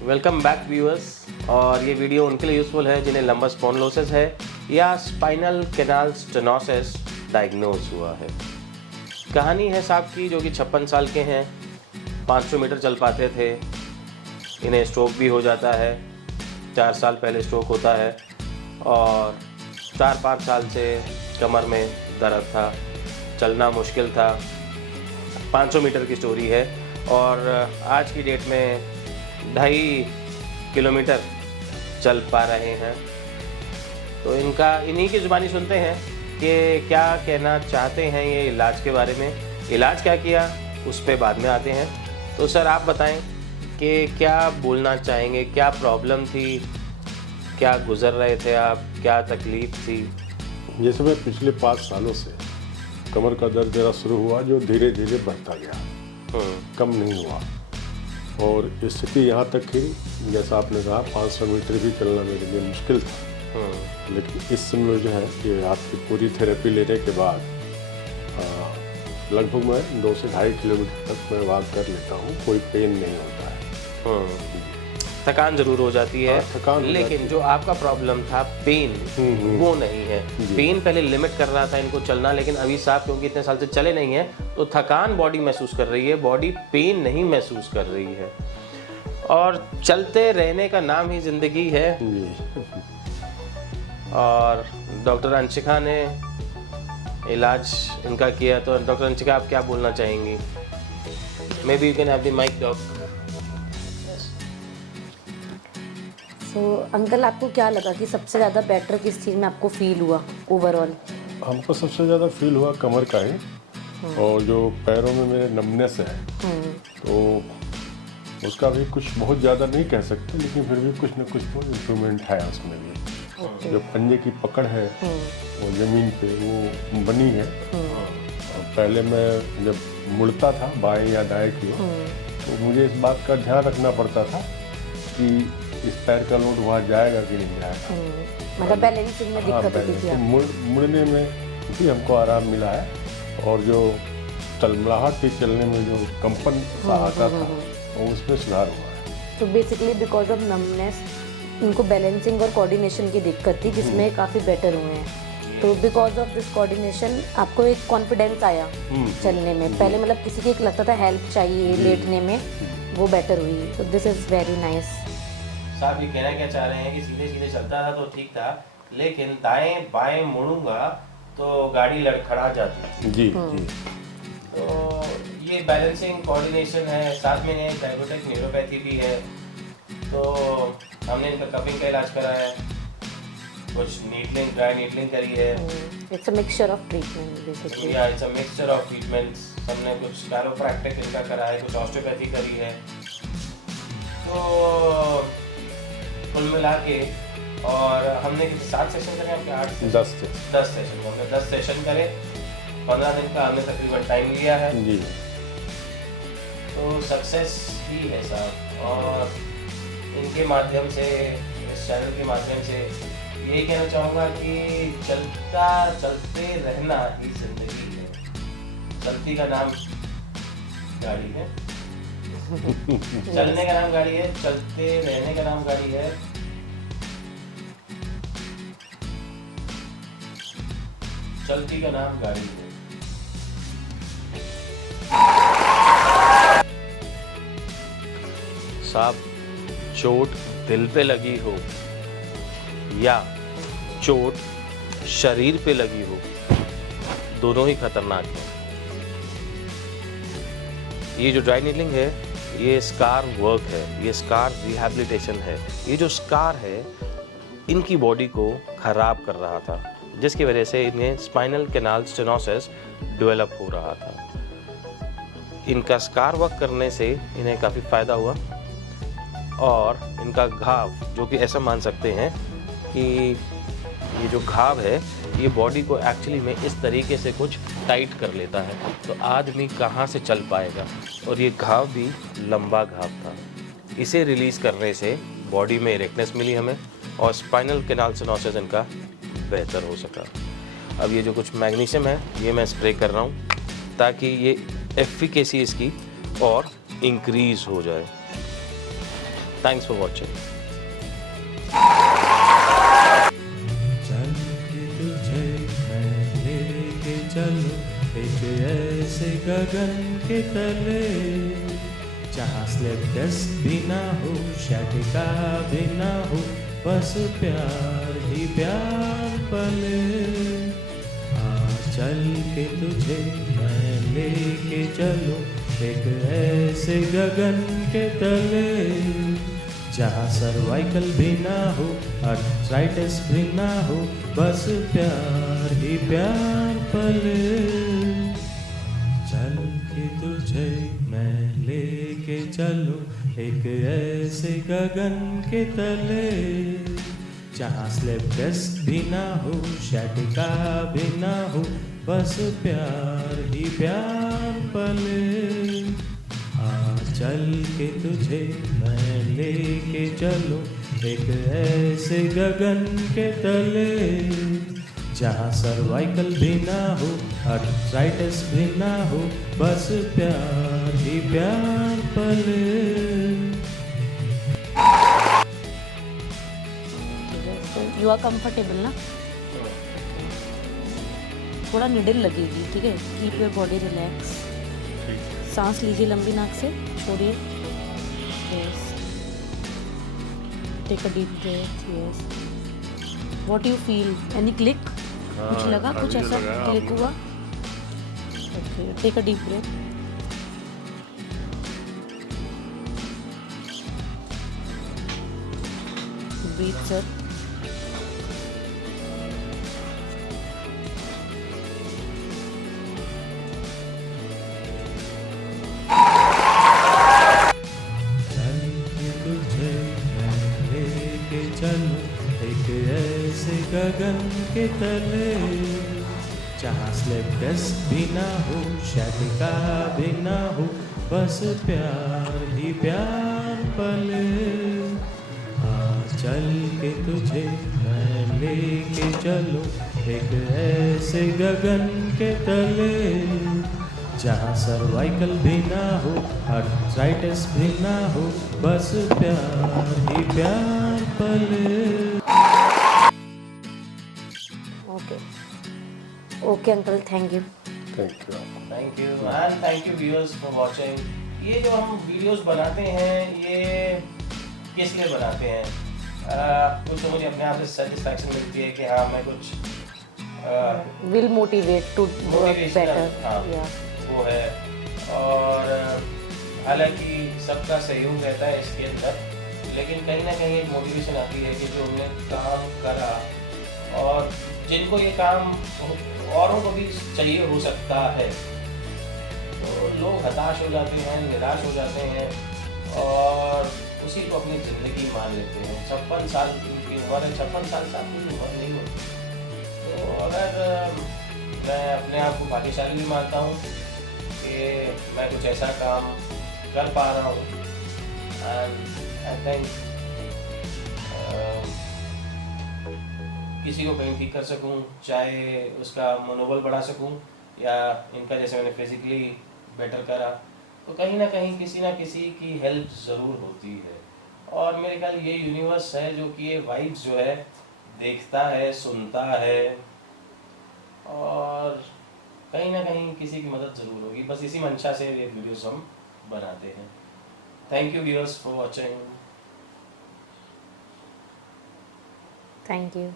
Welcome back viewers. और ये video उनके लिए यूज़फुल है जिन्हें लंबा स्पॉन्डिलोसिस है या स्पाइनल कैनाल स्टेनोसिस डायग्नोज हुआ है। कहानी है साहब की जो कि 56 साल के हैं, 500 मीटर चल पाते थे। इन्हें स्ट्रोक भी हो जाता है, 4 साल पहले स्ट्रोक होता है और 4-5 साल से कमर में दर्द था, चलना मुश्किल था। 500 मीटर की स्टोरी है और आज की डेट में 2.5 किलोमीटर चल पा रहे हैं। तो इन्हीं की ज़ुबानी सुनते हैं कि क्या कहना चाहते हैं ये इलाज के बारे में। इलाज क्या किया उस पे बाद में आते हैं। तो सर आप बताएं कि क्या बोलना चाहेंगे, क्या प्रॉब्लम थी, क्या गुज़र रहे थे आप, क्या तकलीफ़ थी? जैसे मैं पिछले 5 सालों से कमर का दर्द मेरा शुरू हुआ जो धीरे धीरे बढ़ता गया, कम नहीं हुआ और स्थिति यहाँ तक कि जैसा आपने कहा 500 मीटर भी चलना मेरे लिए मुश्किल था। लेकिन इस समय जो है कि आपकी पूरी थेरेपी लेने के बाद लगभग मैं 2 से 2.5 किलोमीटर तक मैं वॉक कर लेता हूँ, कोई पेन नहीं होता है। थकान ज़रूर हो जाती है, थकान लेकिन जो आपका प्रॉब्लम था पेन, वो नहीं है। पेन पहले लिमिट कर रहा था इनको चलना, लेकिन अभी साहब क्योंकि इतने साल से चले नहीं हैं तो थकान बॉडी महसूस कर रही है, बॉडी पेन नहीं महसूस कर रही है। और चलते रहने का नाम ही ज़िंदगी है। और डॉक्टर अंशिका ने इलाज इनका किया, तो डॉक्टर अंशिका आप क्या बोलना चाहेंगी? Maybe you can have the mic doctor. Uncle आपको क्या लगा कि सबसे ज़्यादा बेटर किस चीज़ में आपको फील हुआ ओवरऑल? हमको सबसे ज़्यादा फील हुआ कमर का ही, और जो पैरों में मेरे नमनेस है तो उसका भी कुछ बहुत ज़्यादा नहीं कह सकते, लेकिन फिर भी कुछ न कुछ तो इम्प्रूवमेंट है उसमें भी। जो पंजे की पकड़ है वो ज़मीन पे वो बनी है। और पहले मैं जब मुड़ता था बाएं या दाएं की तो मुझे इस बात का ध्यान रखना पड़ता था कि इस पैर का लोड वहाँ जाएगा कि नहीं जाएगा। मतलब बैलेंसिंग में दिक्कत होती थी। मुड़ने में भी हमको आराम मिला है और जो तलमलाहट के चलने में जो कंपन सा आता था वो उसमें सुधार हुआ है। तो बेसिकली बिकॉज ऑफ नमनेस इनको बैलेंसिंग और कोऑर्डिनेशन की दिक्कत थी, जिसमें काफ़ी बेटर हुए हैं। तो बिकॉज ऑफ दिस कोऑर्डिनेशन आपको एक कॉन्फिडेंस आया चलने में। पहले मतलब किसी की एक लगता था हेल्प चाहिए लेटने में, वो बेटर हुई। तो दिस इज़ वेरी नाइस। साहब ये कहना क्या चाह रहे हैं कि सीधे सीधे चलता था तो ठीक था, लेकिन दाएं बाएं मुड़ूंगा तो गाड़ी लड़खड़ा जाती थी। जी। तो ये बैलेंसिंग कोऑर्डिनेशन है, साथ में एक डायबिटिक न्यूरोपैथी भी है। तो हमने इनका कपिंग का इलाज करा है, कुछ नीडलिंग, ड्राई नीडलिंग करी है। It's a mixture of treatment basically. या it's a mixture of treatments. हमने कुछ कैरोप्रैक्टिक इनका करा है, कुछ ऑस्टियोपैथी करी है। तो कुल मिला के और हमने 7 सेशन करे, आपके 8 से 10 सेशन। हमने 10 सेशन करे, 15 दिन का हमने तकरीबन टाइम लिया है जी। तो सक्सेस ही है साहब। और इनके माध्यम से, इस चैनल के माध्यम से यही कहना चाहूँगा कि चलते रहना ही जिंदगी है। चलती का नाम गाड़ी है, चलने का नाम गाड़ी है, चलते रहने का नाम गाड़ी है। चलती का नाम गाड़ी है। साहब चोट दिल पे लगी हो या चोट शरीर पे लगी हो, दोनों ही खतरनाक है। ये जो ड्राई नीडलिंग है ये स्कार वर्क है, ये स्कार रिहैबिलिटेशन है। ये जो स्कार है इनकी बॉडी को ख़राब कर रहा था, जिसकी वजह से इन्हें स्पाइनल कैनाल स्टेनोसिस डेवलप हो रहा था। इनका स्कार वर्क करने से इन्हें काफ़ी फ़ायदा हुआ और इनका घाव, जो कि ऐसा मान सकते हैं कि ये जो घाव है ये बॉडी को एक्चुअली में इस तरीके से कुछ टाइट कर लेता है, तो आदमी कहाँ से चल पाएगा। और ये घाव भी लंबा घाव था। इसे रिलीज़ करने से बॉडी में इरेक्टनेस मिली हमें और स्पाइनल कैनाल स्टेनोसिस इनका बेहतर हो सका। अब ये जो कुछ मैग्नीशियम है ये मैं स्प्रे कर रहा हूँ ताकि ये एफिकेसी इसकी और इंक्रीज़ हो जाए। Thanks for watching. चल के तुझे मैं लेके चलूं एक ऐसे गगन के तले, जहाँ स्लिप डिस्क भी ना हो, शटिका भी ना हो, बस प्यार ही प्यार पले। चल के तुझे मैं लेके चलूं एक ऐसे गगन के तले, जहाँ सर्वाइकल भी ना हो, आर्थराइटिस भी ना हो, बस प्यार ही प्यार पले। चल के तुझे मैं लेके चलूं एक ऐसे गगन के तले, जहाँ स्लिप डिस्क भी ना हो, शटिका भी ना हो, बस प्यार ही प्यार पले। चल के तुझे मैं लेके चलूं एक ऐसे गगन के तले, जहाँ सर्वाइकल भी ना हो, आर्थराइटिस भी ना हो, बस प्यार ही प्यार पले। यू आर कंफर्टेबल ना, थोड़ा निडल लगेगी, ठीक है। कीप योर बॉडी रिलैक्स, सांस लीजिए लंबी नाक से, छोड़िए, yes, take a deep breath, yes. What you feel, any click, कुछ लगा, कुछ ऐसा क्लिक हुआ? Okay, take a deep breath, breathe sir. चलूं एक ऐसे गगन के तले, जहाँ स्लिप डिस्क भी ना हो, शटिका भी ना हो, बस प्यार ही प्यार पले। चल के तुझे मैं लेके चलूं एक ऐसे गगन के तले, जहाँ सर्वाइकल भी ना हो, आर्थराइटिस भी ना हो, बस प्यार ही प्यार पले। Okay okay uncle, thank you. Thank you. Thank you and thank you viewers for watching. ये जो हम वीडियोस बनाते हैं, ये किस लिए बनाते हैं? कुछ तो मुझे अपने आप से सेटिस्फैक्शन मिलती है कि हाँ, मैं कुछ will motivate to work better, हाँ, या वो है। और हालांकि सबका सहयोग रहता है इसके अंदर, लेकिन कहीं ना कहीं एक मोटिवेशन आती है कि जो हमने काम करा और जिनको ये काम औरों को भी चाहिए हो सकता है, तो लोग हताश हो जाते हैं, निराश हो जाते हैं और उसी को अपनी ज़िंदगी मान लेते हैं। 56 साल की उम्र है, 56 साल से आपकी उम्र नहीं होती। तो अगर मैं अपने आप को भाग्यशाली भी मानता हूँ कि मैं कुछ ऐसा काम कर पा रहा हूँ, एंड आई थिंक किसी को कहीं ठीक कर सकूँ, चाहे उसका मनोबल बढ़ा सकूँ या इनका जैसे मैंने फिजिकली बेटर करा, तो कहीं ना कहीं किसी ना किसी की हेल्प ज़रूर होती है। और मेरे ख्याल ये यूनिवर्स है जो कि ये वाइब्स जो है देखता है, सुनता है और कहीं ना कहीं किसी की मदद ज़रूर होगी। बस इसी मंशा से ये वीडियोस हम बनाते हैं। Thank you viewers for watching. Thank you.